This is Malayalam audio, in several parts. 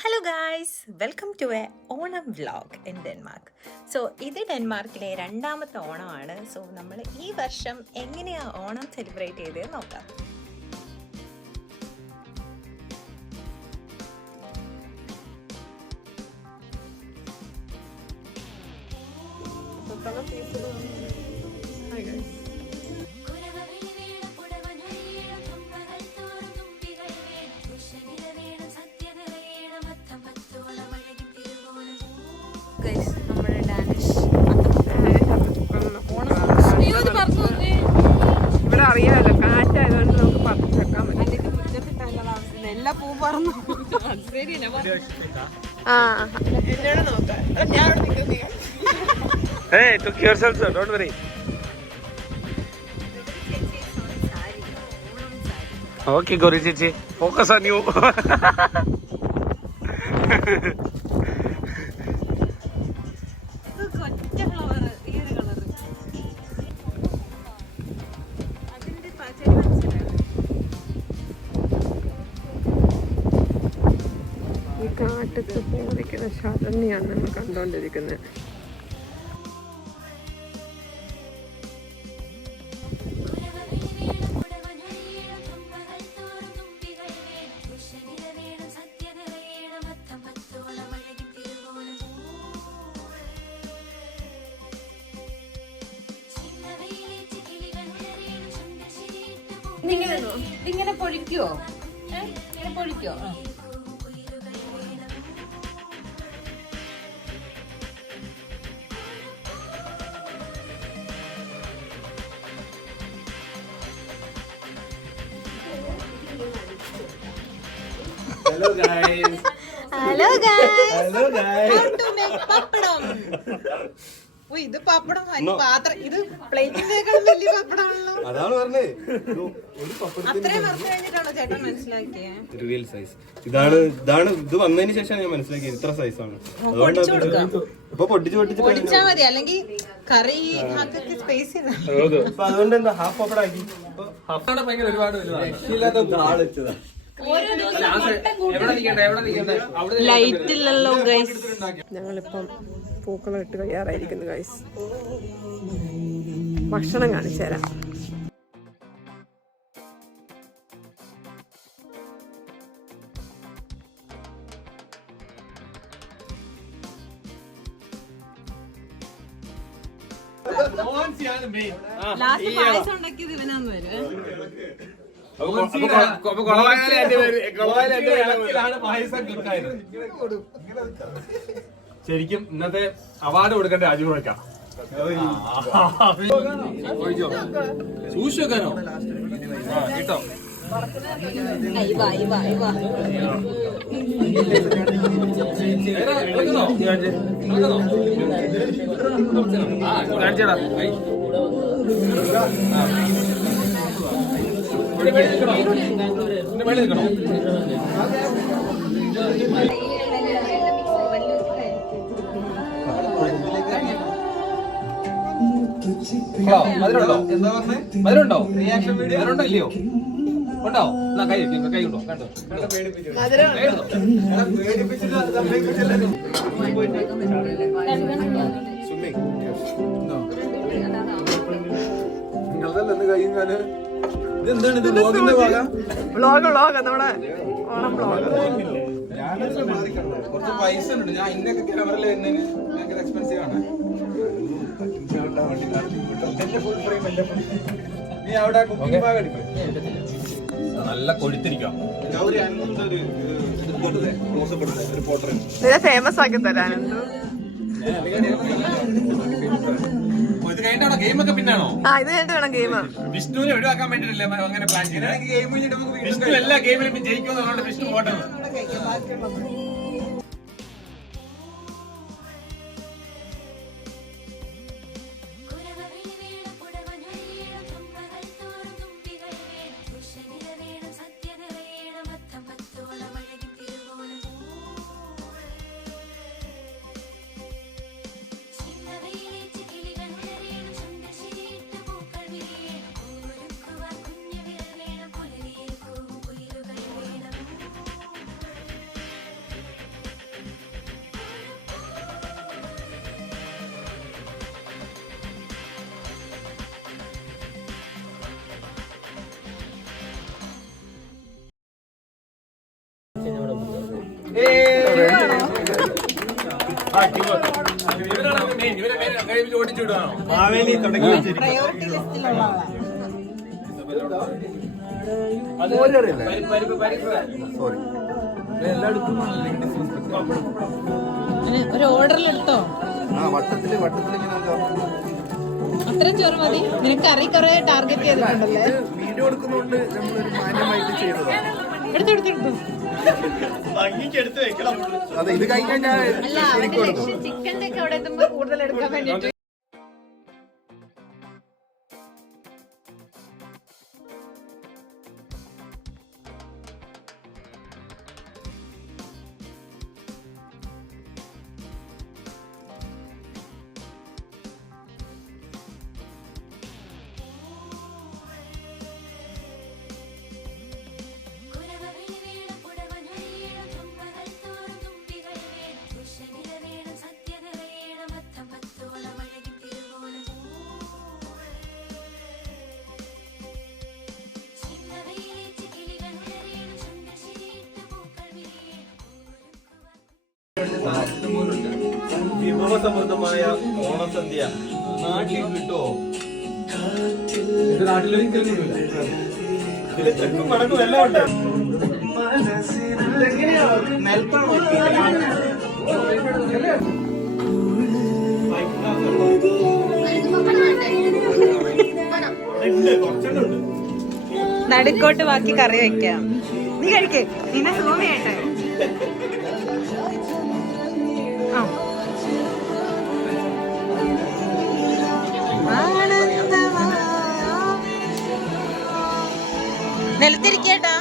Hello guys, welcome to a Onam vlog in Denmark. So ഇത് ഡെൻമാർക്കിലെ രണ്ടാമത്തെ ഓണമാണ്. സോ നമ്മൾ ഈ വർഷം എങ്ങനെയാണ് ഓണം സെലിബ്രേറ്റ് ചെയ്തത് നോക്കാം. നമ്മുടെ ഡാനിഷ് ഇവിടെ അറിയാമല്ലോ, കാറ്റായതുകൊണ്ട് നമുക്ക് പറിച്ചെടുക്കാൻ പറ്റും. എല്ലാ പൂ പറന്നു. എന്നോട് നോക്കാം, ഞാൻ അവിടെ നിൽക്കുന്നു. Hey, took yourself, sir. Don't worry. Okay, Gauri Chichi. Focus on you. ഈ കാറ്റത്ത് പോയിരിക്കുന്ന ശരണ്യാണ് നമ്മൾ കണ്ടോണ്ടിരിക്കുന്നത്. ഇങ്ങനെ പൊഴിക്കോ? ഇങ്ങനെ പൊഴിക്കോ? Hello, guys. Hello guys, Hello, guys. പപ്പടം. ഇത് പപ്പടം പാത്രം, ഇത് പ്ലേറ്റിന്റെക്കാളും വലിയ പപ്പടമാണല്ലോ. അതാണ് പറഞ്ഞേ, അത്രയും വർഷം കഴിഞ്ഞിട്ടാണോ ചേട്ടൻ മനസ്സിലാക്കിയത്? റിയൽ സൈസ് ഇതാണ്. ഇത് വന്നതിന് ശേഷം ഞാൻ മനസ്സിലാക്കിയത് ഇത്ര സൈസാണ്. അതുകൊണ്ട് ഇപ്പൊ പൊട്ടിച്ച് പൊടിച്ചാ മതി, അല്ലെങ്കിൽ കറി ആക്കി സ്പേസ് ഇല്ല. അപ്പൊ അതുകൊണ്ട് എന്താ ഹാഫ് പപ്പടാക്കി. ലൈറ്റ് ഇല്ലല്ലോ ഗൈസ്. ഞങ്ങളിപ്പം പൂക്കളം ഇട്ട് തയ്യാറായിരിക്കുന്നു ഗൈസ്. ഭക്ഷണം കാണിച്ചു തരാം. ലാസ്റ്റ് പായസം ഉണ്ടാക്കിയത് ഇവനാന്ന് വരും. ശരിക്കും ഇന്നത്തെ അവാർഡ് കൊടുക്കേണ്ട രാജീവ് വയ്ക്കാം. സൂക്ഷിച്ചോ കേട്ടോ. മധുരമുണ്ടോ? റിയാക്ഷൻ വീഡിയോ മധുരമുണ്ടോ ഇല്ലയോ? ഉണ്ടോ? കൈ ഉണ്ടോ? കണ്ടോ? വ്ളോഗ് നമ്മുടെ ഓണം വ്ളോഗ്. കുറച്ച് പൈസ ഉണ്ട്. ഞാൻ ഇന്ത്യക്ക് ക്യാമറയിൽ ഭയങ്കര എക്സ്പെൻസീവ് ആണ്. നീ അവിടെ കുക്കിംഗ് ഭാഗം എടുക്കും. നല്ല കൊഴുത്തിരിക്കാം. ഇതിനെ ഫേമസ് ആക്കി തരാനെന്തോ. ഇത് കഴിഞ്ഞിട്ടാണോ ഗെയിം ഒക്കെ? പിന്നാണോ? ഇത് കഴിഞ്ഞിട്ട് വേണം ഗെയിം. വിഷ്ണുവിനെ ഒഴിവാക്കാൻ വേണ്ടിട്ടല്ലേ അങ്ങനെ പ്ലാൻ ചെയ്തത്? വിഷ്ണു എല്ലാ ഗെയിമിലും ജയിക്കുമെന്നുള്ളത് വിഷ്ണു പോട്ടെന്ന്. ഓടിച്ചു വിടുവാണോ? മാവേലി തുടങ്ങി വെച്ചിരിക്കും. പ്രയോറിറ്റി ലിസ്റ്റിലുള്ള ആളാണ്. ഒരു ഓർഡറിലെടുത്തോ? അത്രയും ചോറ് മതി. നിനക്ക് കറി കുറെ ടാർഗറ്റ് ചെയ്തിട്ടുണ്ടല്ലേ? വീഡിയോ എടുക്കുന്നോണ്ട് നമ്മളൊരു മാന്യമായിട്ട് ചെയ്തത്. എടുത്തെടുത്തെടുത്തു. ഭംഗിക്ക് വെക്കണം. അതെ, ഇത് കഴിഞ്ഞാൽ ഞാൻ അല്ല, അവന്റെ ലക്ഷ്യം ചിക്കൻ്റെ ഒക്കെ അവിടെ എത്തുമ്പോ കൂടുതൽ എടുക്കാൻ വേണ്ടിട്ട്. വിഭവസമൃദ്ധമായ ഓണസദ്യ നാട്ടിൽ കിട്ടുമോ? ഇത് നാട്ടിലൊരിക്കലും ഇതിൽ തെക്കും വടക്കും എല്ലാം ഉണ്ട്. നടുക്കോട്ട് ബാക്കി കറി വെക്കാം. നീ കഴിക്കേ, നിന്നെ സൂമയാട്ടെ. നിലത്തിരിക്കേട്ടാ.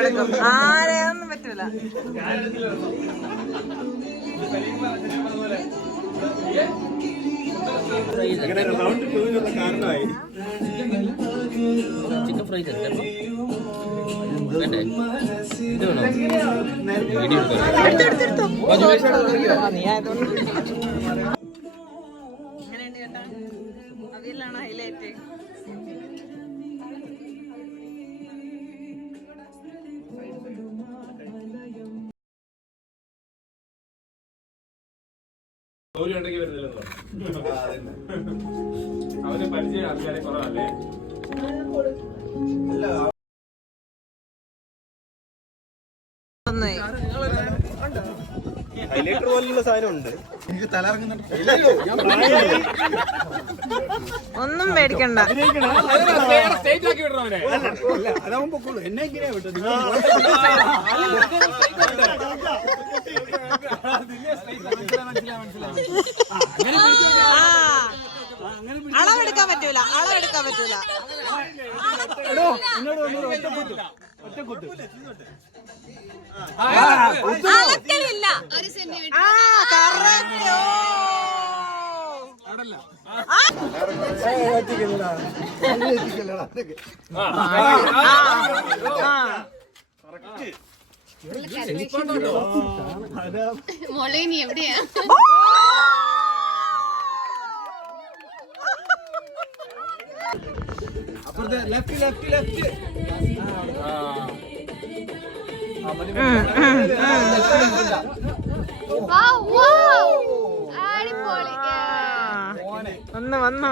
എടുക്കും. ആരെയൊന്നും പറ്റൂല. ഇങ്ങനെ റൗണ്ട് ടൂവിനുള്ള കാരണമായി ചിക്കൻ ഫ്രൈ ചേർക്കാം. അതിലാണ് ഹൈലൈറ്റ്. അവന് പരിചയം ആൾക്കാരെ കുറവല്ലേ? ഹൈലൈറ്റർ പോലുള്ള സാധനം ഉണ്ട്. എനിക്ക് തലറങ്ങുന്നുണ്ട്. ഒന്നും പേടിക്കണ്ട. സ്റ്റേറ്റ് ആക്കി വിടണം അവനെ. അതാവുമ്പോ പൊക്കോളൂ. എന്നെ എങ്ങനെയാ വിട്ടത്? അളവെടുക്കാൻ പറ്റൂല. അളക്കലില്ല. മോളെ നീ എവിടെയാ? അപ്പുറത്തെ ലെഫ്റ്റ് വന്ന്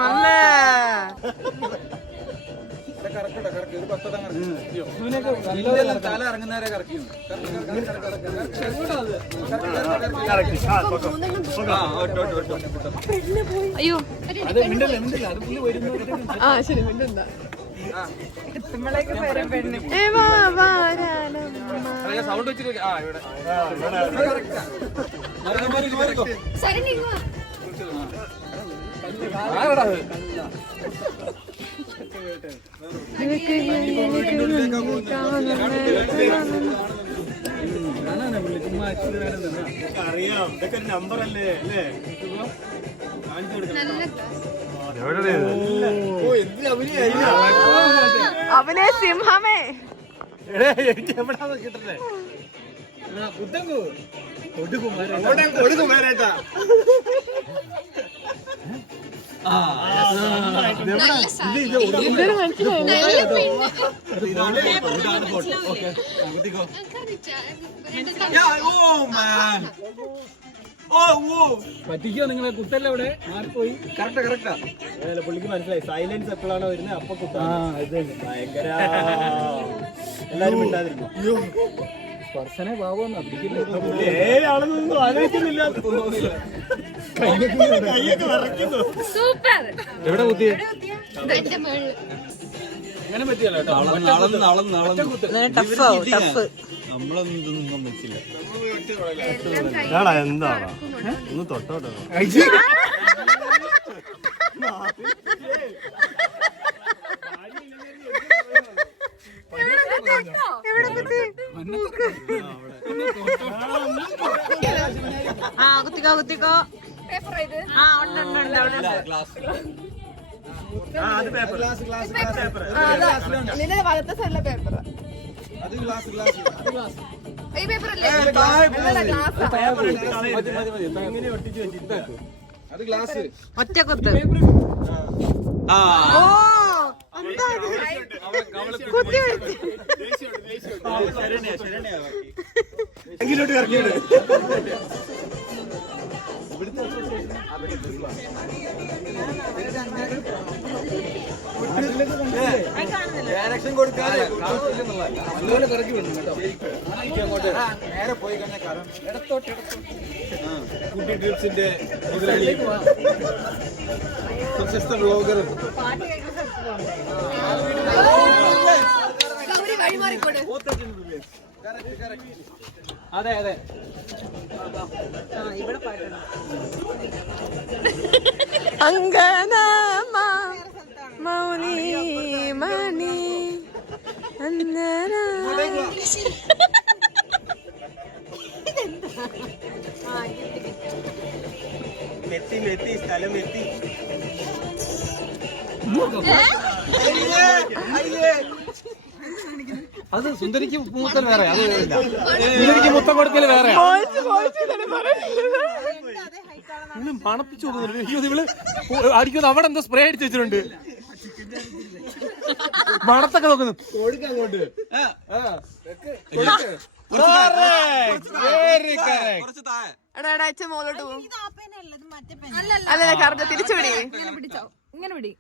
തല ഇറങ്ങുന്നവരെ കറക്കി. അയ്യോ അത് മിണ്ടല്ല അത് പുള്ളി വരുന്നു. ശരി മിണ്ടണ്ട. സൗണ്ട് വെച്ചിട്ട് ഇവിടെ ശരി നീ വാ. അറിയാം, ഇതൊക്കെ നമ്പർ അല്ലേ അല്ലേ? അവനെ സിംഹമേ. കിട്ടട്ടെ ഇതൊരു പറ്റിക്കോ നിങ്ങളെ കുത്തല്ല ഇവിടെ മാറിപ്പോയി. Correct correct. പുള്ളിക്ക് മനസ്സിലായി സൈലൻസ് എപ്പോഴാണോ വരുന്നത് അപ്പൊ കുത്താ. ഭയങ്കര എല്ലാരും മിണ്ടാതിരുന്നു. സ്പർശനെ ഭാവമെന്നാ പിടിക്കില്ല. ആളൊന്നും ആലോചിക്കുന്നില്ല. കൈയൊക്കെ വിറയ്ക്കുന്നു. സൂപ്പർ. എവിടെ കുത്തിയേ? എന്റെ മേളില്. അങ്ങനെ പറ്റിയല്ലോ കേട്ടോ. ടഫ് നമ്മളൊന്നും വെച്ചില്ല. എന്താണ് ഒന്ന് തൊട്ടോട്ടോ. കുത്തിക്കോ കുത്തിക്കോ. ആ ഉണ്ട് ഉണ്ട് ഉണ്ട് അവിടെ ഉണ്ട്. നിന്റെ വലത്തെ സൈഡിലെ പേപ്പർ ഈ പേപ്പർ അല്ലേ ഒട്ടിച്ച് വെച്ചിട്ട് അത് ഗ്ലാസ്. ഒറ്റ കുത്ത്. എങ്കിലോട്ട് ഇറങ്ങിയത്. ഡയറക്ഷൻ കൊടുക്കാതെ നല്ലപോലെ കറക്കി വിടണം കേട്ടോ. അങ്ങോട്ട് നേരെ പോയി കഴിഞ്ഞാൽ കാരണം ഇടത്തോട്ട് കുട്ടി ട്രിപ്സിന്റെ മുതലാളി പ്രശസ്ത ബ്ലോഗർ. അതെ അതെ. അങ്കന മൗനി മണി അന്നര മെത്തി സ്ഥലം എത്തി. അത് സുന്ദരിക്ക് മൂത്തൽ വേറെ. അത് സുന്ദരിക്ക് മുത്തം കൊടുക്കൽ വേറെ. മണപ്പിച്ചു നോക്കുന്നുണ്ട്. ഇവള് അടിക്കുന്നത് അവിടെ എന്തോ സ്പ്രേ അടിച്ചു വെച്ചിട്ടുണ്ട്. മണത്തൊക്കെ നോക്കുന്നു. മോളോട്ട് പോകും. അല്ല കറക്റ്റ് തിരിച്ചുപിടി. ഇങ്ങനെ പിടി.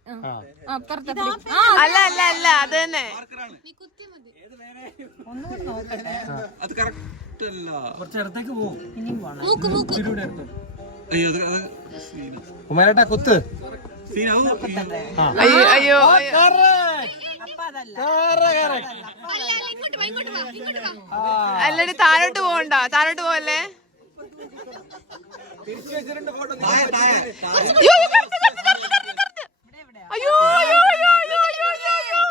അല്ല അല്ല അല്ല അത് തന്നെ. അത് കറക്റ്റ് അല്ല. കുറച്ചിടത്തേക്ക് പോകും. മൂക്ക് മൂക്ക്. കുമാരേട്ടാ കുത്ത്. അയ്യോ അയ്യോ അല്ലടി താഴോട്ട് പോകണ്ട. താഴോട്ട് പോവല്ലേ. അയ്യോ അയ്യോ അയ്യോ അയ്യോ അയ്യോ അയ്യോ.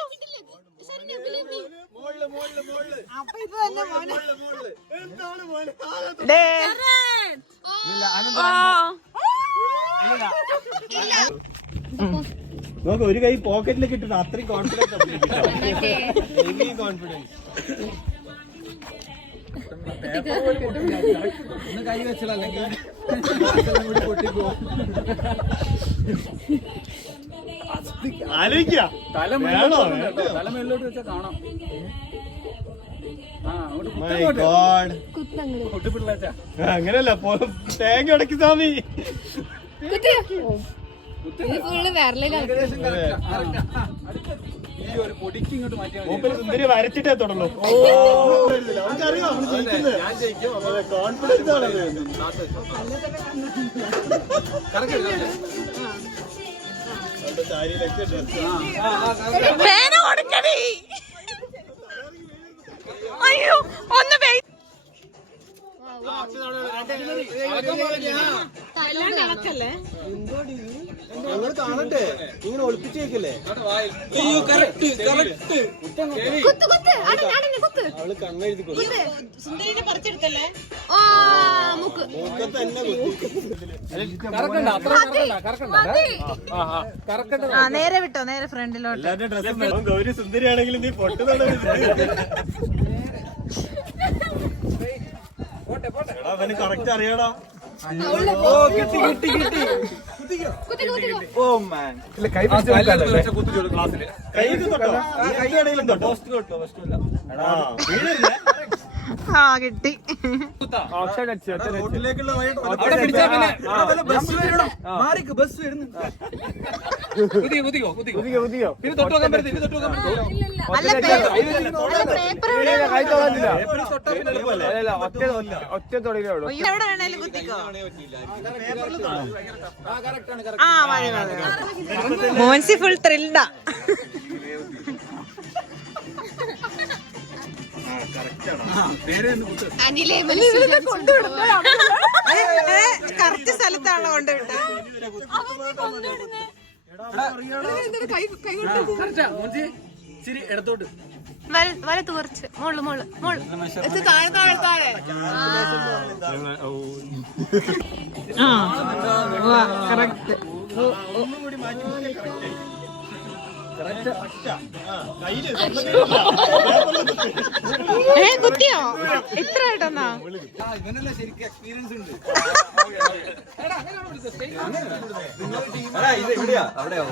നോക്ക് ഒരു കൈ പോക്കറ്റിലേക്ക് ഇട്ടിട്ട് അത്രയും കോൺഫിഡൻസ്. കോൺഫിഡൻസ് ഒന്ന് കൈ വെച്ചാൽ അല്ലെങ്കിൽ പൊട്ടിപ്പോ. ആലോചിക്ക. തല മേളിലോട്ട് വെച്ചാൽ കാണാം. അങ്ങനെയല്ല തേങ്ങ ഉടക്കി സ്വാമി. ഫുള്ള് വേറെല്ലാം ഒരു പൊടിക്ക് ഇങ്ങോട്ട് മാറ്റിയാൽ മൂപ്പര് സുന്ദരി വരച്ചിട്ടേ തുടങ്ങുള്ളൂ. കോൺഫിഡൻസ് ആണത്. പേന കൊടുക്കടി. അയ്യോ ഒന്ന് ഞങ്ങൾ കാണട്ടെ. ഇങ്ങനെ ഒളിപ്പിച്ചു വെക്കല്ലേ. അവള് കണ്ണെഴുതി നേരെ വിട്ടോ, നേരെ ഫ്രണ്ടിലോട്ട്. എല്ലാവരുടെ ഡ്രസ്സും ഗൗരി സുന്ദരിയാണെങ്കിലും നീ പൊട്ടുന്ന അവന് കറക്റ്റ് അറിയാടാ. കിട്ടി കിട്ടി കിട്ടി. ആ കിട്ടി. റോഡിലേക്കുള്ള വഴി അവിടെ പിടിച്ചാ പിന്നെ ബസ് വരണം. മാറിക്ക്, ബസ് വരുന്നു. കുതിയോ പിന്നെ തൊട്ട് നോക്കാൻ പറ്റത്തില്ല. പിന്നെ തൊട്ട് നോക്കാൻ പറ്റത്തില്ല. അല്ല പേപ്പർ എവിടെ വേണേലും കുത്തിക്കോ. ആ മതി മതി. മോൻസി ഫുൾ ത്രില്ഡാ. കറക്റ്റ് സ്ഥലത്താണോ കൊണ്ടുവിട്ടത്? ശരി, ഇടത്തോട്ട് വലത്ത് കുറച്ച് മോള് മോള് മോള് താഴെ താഴെ താഴെ കറക്റ്റ്. കുത്തിയോ? ഇത്ര ആയിട്ടെന്നാ? ഇവനെല്ലാം ശരിക്കും എക്സ്പീരിയൻസ് ഉണ്ട്. ഇത് ഇവിടെയാ അവിടെയോ?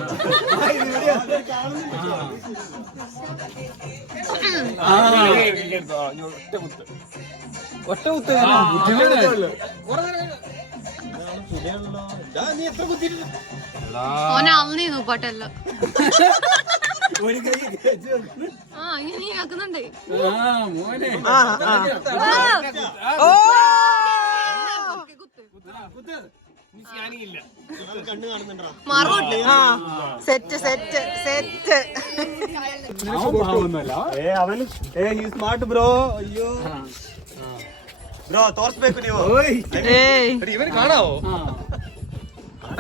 ഒറ്റ കുത്ത് നീ എത്ര കുത്തിയിട്ടുണ്ട്? ഓനെ അന്നീന്നു പാട്ടല്ലോ. ആ ഇങ്ങനെ ആക്കുന്നുണ്ട്. മോനെ ഓ മറുപടി സെറ്റ് സെറ്റ് സെറ്റ്. ಅವನು ಸ್ಮಾರ್ಟ್ ಬ್ರೋ. ಅಯ್ಯೋ ಬ್ರೋ ತೋರ್ಸ್ಬೇಕು ನೀವು. ഇവന് കാണാവോ?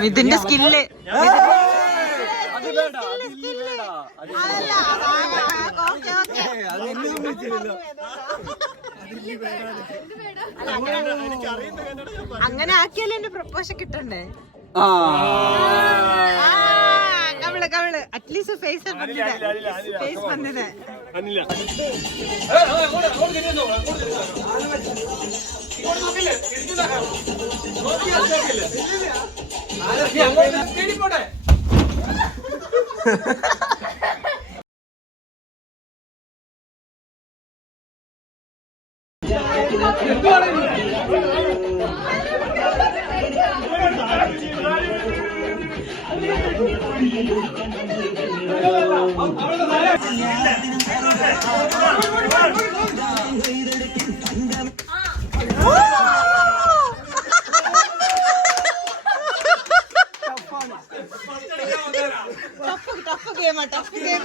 ഇതിന്റെ സ്കില്ല്. അങ്ങനെ ആക്കിയാലേ എന്റെ പ്രപ്പോസൽ കിട്ടണ്ടേ? കവിള് കവിള് അറ്റ്ലീസ്റ്റ് ഫേസ് ഫേസ് വന്നത്. ടഫ് ഗെയിമാ ടഫ് ഗെയിം.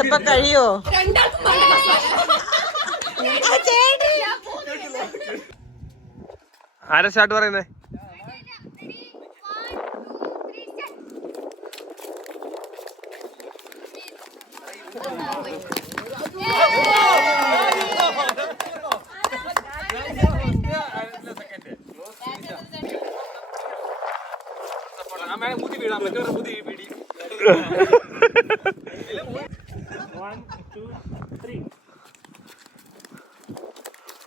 ഇപ്പൊ കഴിയോ? ആരാ സ്റ്റാർട്ട് പറയുന്നേ? മുതി വീടാൻ പറ്റും. മുതി പിടി. 1 2 3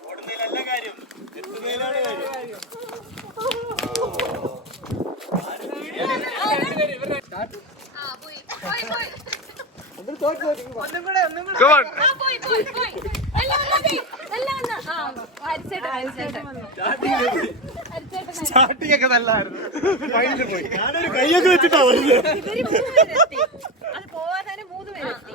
ഓടുന്നതിലല്ല കാര്യം, എത്തുന്നതിലാണ് കാര്യം. സ്റ്റാർട്ടിംഗ് ഒക്കെ നല്ലായിരുന്നു. ഞാനൊരു കൈയൊക്കെ വെച്ചിട്ടാ വരുന്നത്. അത് പോവാതെ 3 പേരെത്തി.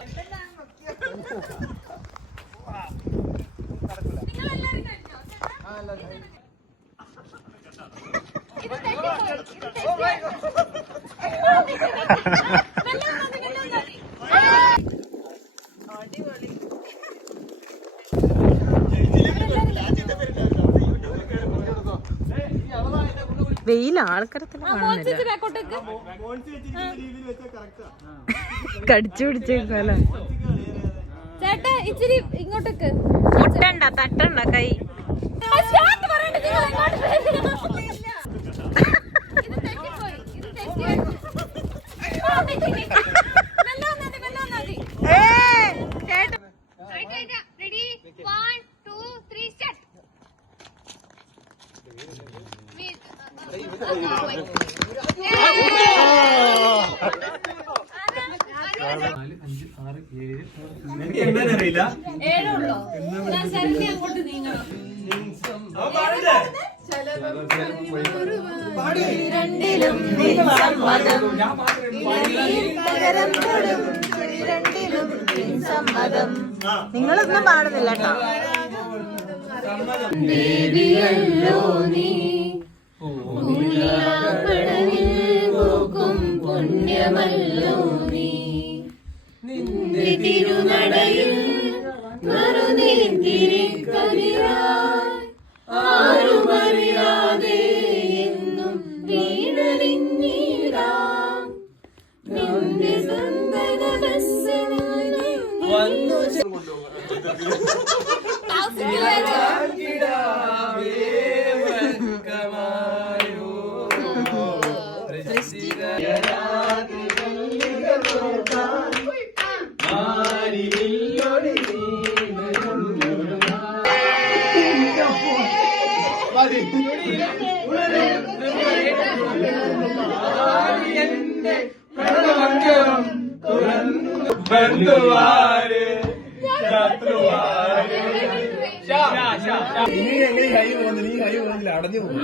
വെയിൽ ആൾക്കാരത്തിന് കാണുന്നില്ല. കടിച്ചു പിടിച്ചേക്കല്ലേ. ചേട്ടാ ഇച്ചിരി ഇങ്ങോട്ടേക്ക്. മുട്ടണ്ട തട്ടണ്ട കൈ. ഇത് തെറ്റിപ്പോയി. ഇത് തെറ്റി. മെല്ലെ വന്നാ മതി. Ready? 1, 2, 3, start. എനിക്ക് എന്താണെന്നറിയില്ല. ഏഴുള്ളോ? ഞാൻ ശരണ്യ അങ്ങോട്ട് നീങ്ങണം. രണ്ടിലും സമ്മതം രണ്ടിലും സമ്മതം. നിങ്ങളൊന്നും പാടുന്നില്ല കേട്ടോ. ദേവിയല്ലോ നീ പൂക്കും പുണ്യമല്ലോ നീ നിന്റെ തിരുനടയിൽ മറുനീതിരിക്കതിരായി ആരുമറിയാതെ എന്നും വീണലിഞ്ഞീരാം നിന്റെ സന്തതരസനായി വന്നു ഇനി എങ്ങനെ കൈ പോകുന്നു? നീ കൈ പോകുന്നില്ല, അടഞ്ഞു പോകും.